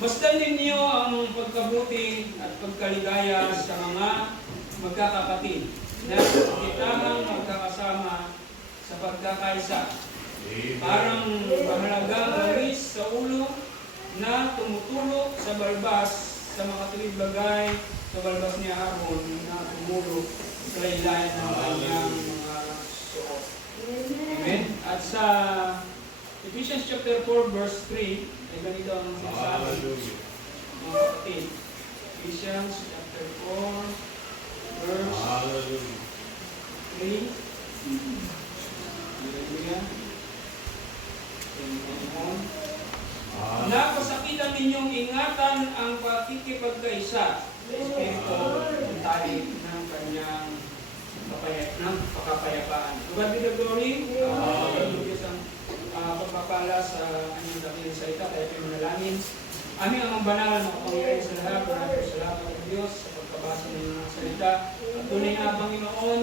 Masdan ninyo ang pagkabuti at pagkaligaya sa mga magkakapatid na kitahang magkakasama sa pagkakaisa. Parang mahalagang awis sa ulo na tumutulok sa balbas sa mga tulibagay sa balbas ni Aaron na tumulok sa laylayan ng kanyang mga suot. Amen? At sa Ephesians chapter 4 verse 3 ay ganito ang sinasabi. Mga kapatid. Ephesians chapter 4 verse 3. Hallelujah. Na pasakitan ninyong ingatan ang pakikipagkaisa sa Espiritu ng tayo ng kanyang pakapayapaan. To God be the glory. Diyos ang pagpapala sa kanyang dakilang salita. Kaya kayo manalangin. Aming ang banal na kapangyarihan sa lahat. Maraming salamat ng Diyos sa pagkabasa ng mga salita. At tunay na Panginoon,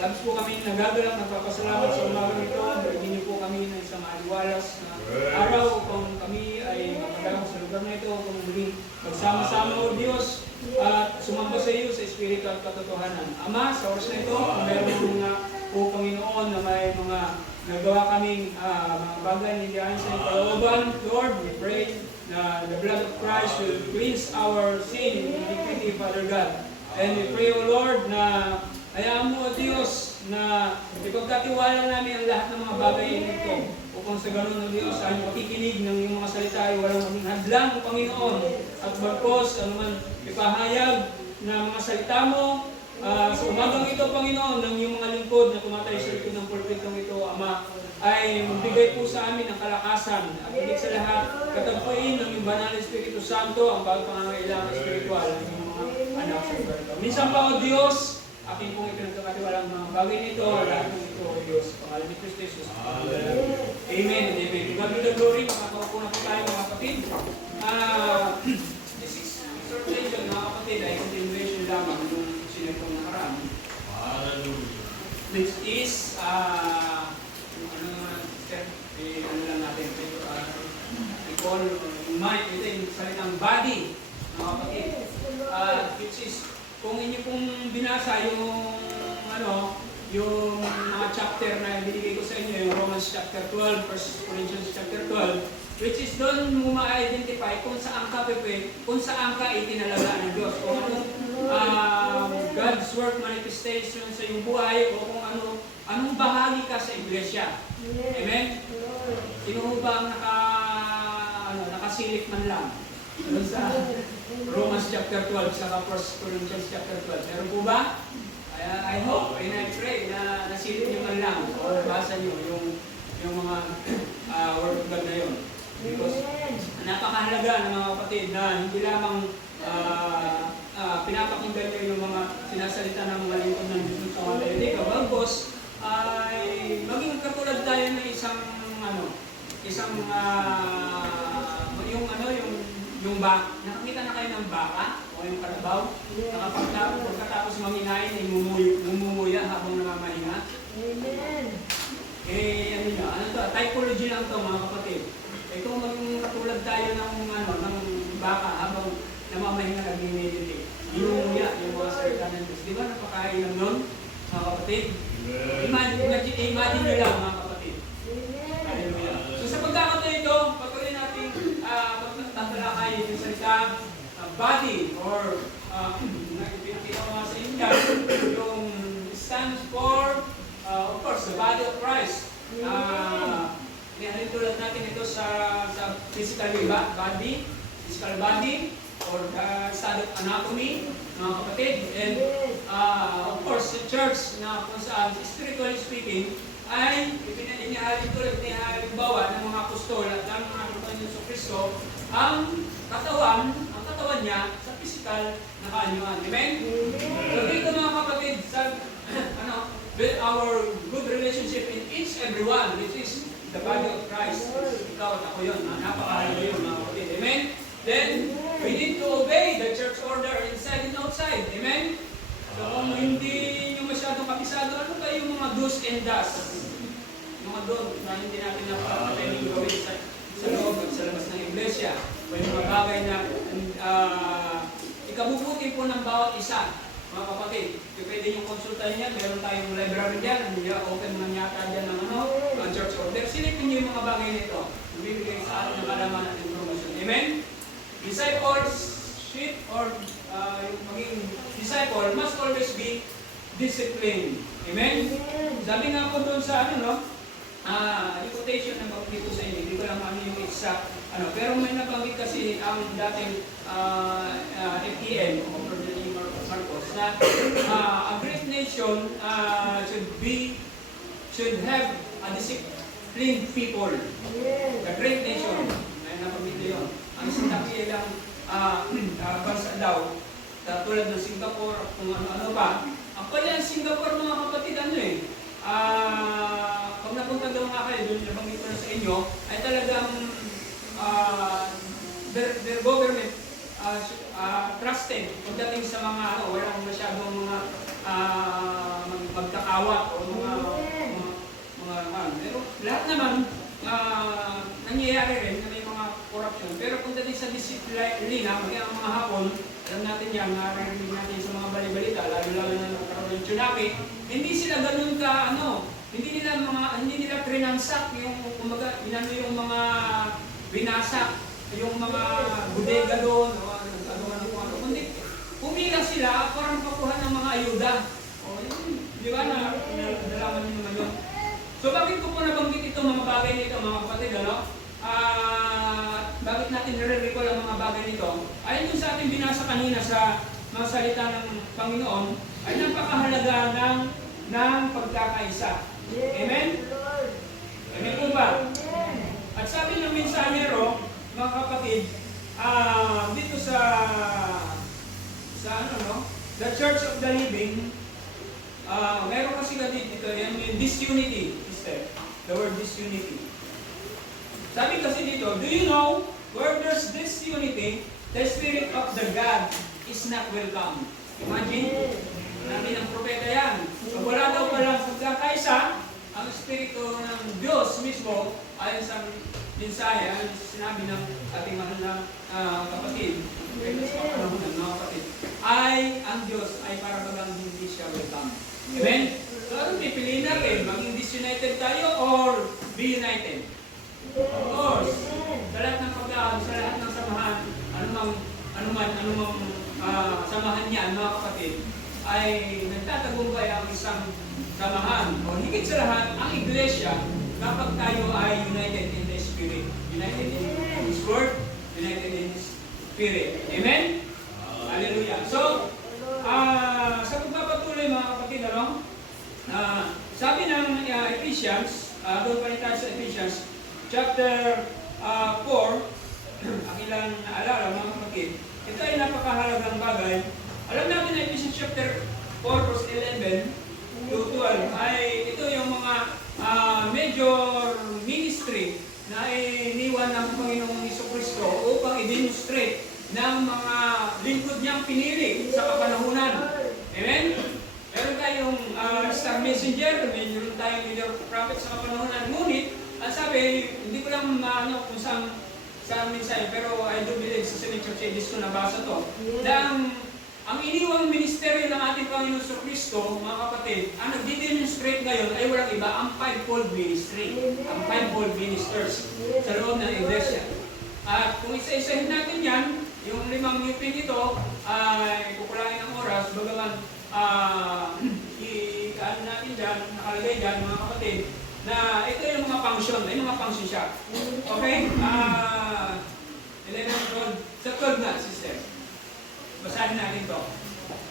labis po kami nagagalak, nagpapasalamat sa umaga nito. Bigyan niyo po kami ng isang aliwalas na araw kung kami ay makadamo sa lugar na ito, kung muling magsama-sama o Diyos at sumamba sa iyo sa Espiritu at katotohanan. Ama, sa oras na ito, kung meron mga po Panginoon na may mga nagawa kaming mga bagay na hindi ayon sa iyong kalooban. Lord, we pray na the blood of Christ will cleanse our sin and iniquity, Father God. And we pray, O Lord, na hayaan mo, O Diyos, na ipagkatiwala namin ang lahat ng mga bagay nito. Upang sa ganun, O Diyos, ay makikinig ng iyong mga salita ay walang maging hadlang, O Panginoon. At bagkos, anuman ipahayag na mga salita mo, sa umagang ito, Panginoon, ng iyong mga lingkod na tumatay sa likod ng pulpitong ito, Ama, ay magbigay po sa amin ng kalakasan at higit sa lahat, katagpuin ng iyong banal na Espiritu Santo ang bagong pangangailangan espiritual ng iyong mga anak sa lugar ito. Minsan pa, O Diyos, aking pong ipinagkakatiwala ang mga bagay nito, lahat ng ito, O Diyos, pangalan ni Kristo Jesus. Amen and amen. To God be the glory, makakaupo na po tayo mga kapatid. This exhortation, mga kapatid, ay continuation lamang ng sinipong nakaraan. Which is, ano lang natin, i-call mind, ito yung salitang body, mga kapatid. Which is, kung inyo pong binasa yung, yung mga chapter na binigay ko sa inyo, yung Romans chapter 12, 1 Corinthians chapter 12, which is doon mo ma-identify kung saan ka kung saan ka itinalaga ng Diyos, kung anong God's work manifestation sa iyong buhay, o kung anong bahagi ka sa iglesia. Amen? Sino ba ang nakasilip man lang doon sa Romans chapter 12 sa 1 Corinthians chapter 12? Meron po ba? I hope and I pray na nasilip nyo man lang o nabasa nyo yung mga word of God na yun. Because napakahalaga ng mga kapatid na hindi lamang pinapakinggan nyo yung mga sinasalita ng mga lingkod ng Diyos sa mga Teodika. Bagos ay maging katulad tayo ng yung nakakita na kayo ng baka o yung kalabaw, pagkatapos manginain ay mumumuya habang namamahinga. Amen. Typology lang to, mga kapatid. Kung maging katulad tayo ng baka habang namamahinga nag-meditate, mumumuya yung mga salita ng Diyos. Di ba napakain lang nun, mga kapatid? Imagine nyo lang, mga kapatid. Hallelujah. So sa pagkakataon ito, patuloy natin tatalakay yung salita body or pinakita ko nga sa inyo, yung stands for, of course, the body of Christ. Tulad natin ito sa physical body, physical body, or the study of anatomy, mga kapatid. And of course, the church na kung saan, spiritually speaking, ay inihalimbawa ng mga apostol at ng mga Panginoon sa Kristo ang katawan niya sa physical na kaanyuan. Amen? So dito, mga kapatid, with our good relationship in each everyone, which is the body of Christ. Ikaw at ako yun. Napakahalaga yun, mga kapatid. Amen? Then, we need to obey the church order inside and outside. Amen? So kung hindi nyo masyadong kapisado, ano ba yung mga do's and don'ts? Mga doon na hindi natin napapatay gawin sa loob at sa labas ng iglesia. O yung mga bagay na ikabubuti po ng bawat isa, mga kapatid. Kung pwede yung konsultahin yan, meron tayong library dyan, open man yata dyan ng church order. Silipin nyo yung mga bagay nito. Bibigay sa atin ng kalaman at information. Amen? Discipleship or yung maging disciple must always be disciplined. Amen? Sabi nga po doon sa yung quotation na magbito sa inyo, hindi ko lang yung exact, pero may nabanggit kasi ang dating FEM o President Marcos na a great nation should have a disciplined people. The great nation, may nabanggit yun. Ang isang takilang bansa daw, tulad ng Singapore, kung ano-ano pa. Actually, ang Singapore, mga kapatid, pag napunta daw nga kayo, doon nabanggit ko na sa inyo, ay talagang their government trusted pagdating sa mga walang masyadong mga magkakawat o mga pero lahat naman nangyayari rin na may mga corruption. Pero pagdating sa disiplina, ang mga Hapon, alam natin yan, narinig natin sa mga balibalita, lalo na nagkaroon ng tsunami, hindi sila ganun hindi nila trinansak yung kumbaga inano yung mga binasak, yung mga bodega doon o ano, kundi pumila sila para makakuha ng mga ayuda. O yun, di ba nalaman niyo naman yun? So bakit ko po nabanggit ito mga bagay nito mga kapatid, ano? Bakit natin nire-recall ang mga bagay nito? Ayon yung sa ating binasa kanina sa mga salita ng Panginoon, ay napakahalaga ng pagkakaisa. Amen? Amen po ba? At sabi ng mensahero, mga kapatid, dito sa ano, no? The Church of the Living, meron kasi dito, yan yung disunity, sister. The word disunity. Sabi kasi dito, do you know, where there's disunity, the Spirit of the God is not welcome. Imagine, natin ang propeta yan. So wala daw palang pagkakaisa, ang Espiritu ng Diyos mismo, ayon sa mensahe, ayon sa sinabi ng ating kapatid, ay ang Diyos ay para bagang hindi siya welcome. Amen? So ano pipiliin natin? Maging disunited tayo or be united? Of course, sa lahat ng pagkaan, sa lahat ng samahan, anumang samahan niyan, mga kapatid, ay nagtatagumpay ang isang samahan. O higit sa lahat, ang iglesia, kapag tayo ay united in the Spirit, united in His Word, united in His Spirit. Amen? Hallelujah. So, sa pagpapatuloy mga kapatid, ano? Sabi ng Ephesians, doon pa rin tayo sa Ephesians, chapter 4, aking lang naalala mga kapatid, ito ay napakahalagang bagay. Alam natin na Ephesians chapter 4 verse 11 to 12 ay ito yung mga major ministry na iniwan ng Panginoong Jesucristo upang i-demonstrate ng mga lingkod niyang pinili sa kapanahunan. Amen? Meron tayong star messenger, meron tayong leader of prophet sa kapanahunan. Ngunit, ang sabi, hindi ko lang kung saan mensahe, pero I do believe sa Seven Church Ages ko nabasa to. Ang iniwang ministeryo ng ating Panginoon sa Kristo, mga kapatid, ang nagdi-demonstrate ngayon ay walang iba, ang fivefold ministry. Ang fivefold ministers sa loob ng iglesia. At kung isa-isahin natin yan, yung 5 meeting ito, ay kukulangin ng oras, bagaman i-ano natin dyan, nakalagay dyan, mga kapatid, na ito yung mga function, may mga function siya. Okay? 11, 12, sa 12 na, sister. Basahin natin to.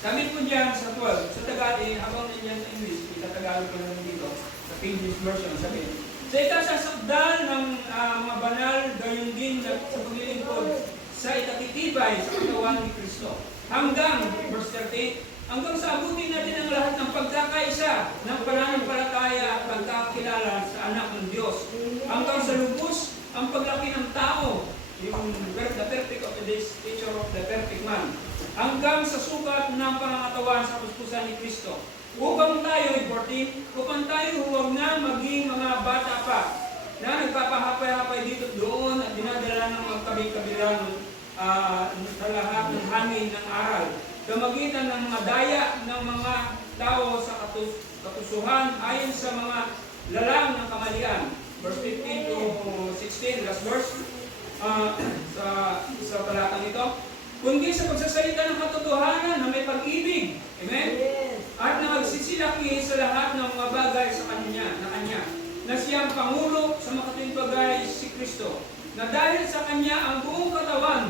Sabi po dyan sa 12, sa Tagalog, habang nandiyan sa English, itatagalog ko naman dito, sa English version, sabi, sa itasasakdal ng mga banal, gayon din sa paglilingkod, sa itatitibay sa katawan ni Kristo. Hanggang, verse 13, hanggang sa abutin natin ang lahat ng pagkakaisa ng pananampalataya at pagkakilala sa anak ng Diyos. Hanggang sa lubos ang paglaki ng tao, yung the perfect of the stature of the perfect man. Hanggang sa sukat ng pangangatawan sa kuskusan ni Kristo. Upang tayo, 14, upang tayo huwag na maging mga bata pa na nagpapahapay-hapay dito doon at dinadala ng magkabi-kabilang sa lahat ng hangin ng aral. Kamagitan ng mga daya ng mga tao sa katusuhan ayon sa mga lalang ng kamalian. Verse 15 to 16, last verse sa talatang ito. Kundi sa pagsasalita ng katotohanan na may pag-ibig. Amen? At na magsisilaki sa lahat ng mga bagay sa kanya, na siyang Pangulo sa makatuwing bagay si Kristo. Na dahil sa kanya ang buong katawan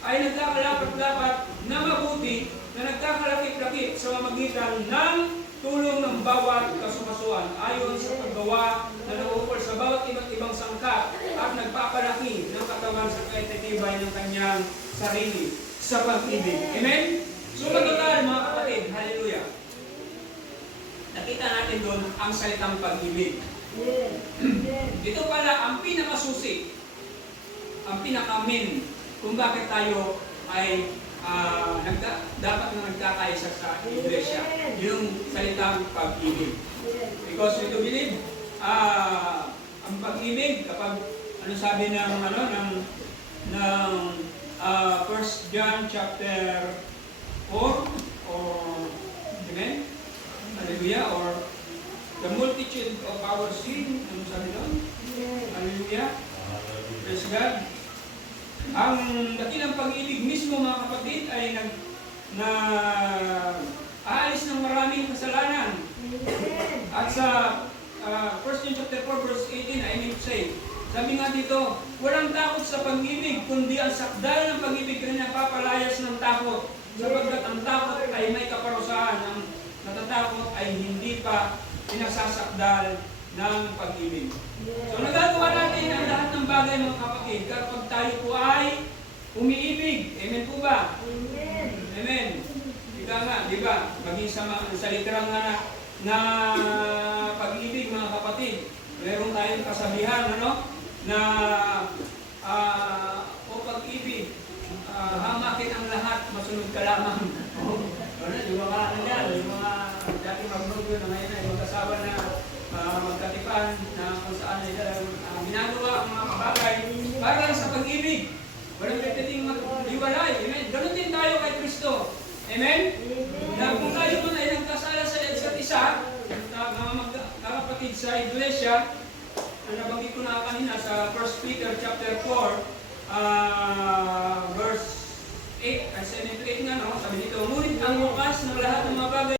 ay nagkakalapat-lapat na mabuti na nagkakalakip-lakip sa mamagitan ng tulong ng bawat kasukasuan ayon sa paggawa na nauukol sa bawat iba't ibang sangkap at nagpapalaki ng katawan sa kaititibay ng kanyang sarili sa pag-ibig. Amen? So matotal mga kapatid, hallelujah. Nakita natin doon ang salitang pag-ibig. Ito pala ang pinakasusi, ang pinaka-main kung bakit tayo ay dapat na nagkakaisa sa iglesia, yung salitang pag-ibig. Because we do believe, ang pag-ibig, kapag ano sabi ng 1 John chapter 4, or amen? Hallelujah, or the multitude of our sin. Ano sabi doon? Hallelujah. Praise God. Ang dakilang pag-ibig mismo, mga kapatid, ay aalis ng maraming kasalanan. At sa 1 John chapter 4 verse 18, I need to say, sabi nga dito, walang takot sa pag-ibig, kundi ang sakdal ng pag-ibig na napapalayas ng takot. Sapagkat ang takot ay may kaparusahan, ang natatakot ay hindi pa pinasasakdal ng pag-ibig. So nagagawa natin ang lahat ng bagay, mga kapatid, kapag tayo po ay umiibig. Amen po ba? Amen. Ika nga, di ba? Maging sa literal nga na pag-ibig, mga kapatid. Meron tayong kasabihan, ano? Na o pag-ibig, hamakin ang lahat, masunod ka lamang. Yung mga yung mga dating magnobyo na ngayon ay magkasawa na magkatipan na kung saan ay ginagawa ang mga bagay para sa pag-ibig. Walang pwedeng mag-iwalay. Amen? Ganun din tayo kay Kristo. Amen? Na kung tayo man ay nagkasala sa isa't isa, mga kapatid sa iglesia, nabanggit ko na kanina sa 1 Peter chapter 4, verse 8 and 7 to 8 nga, no? Sabi dito, ngunit ang wakas ng lahat ng mga bagay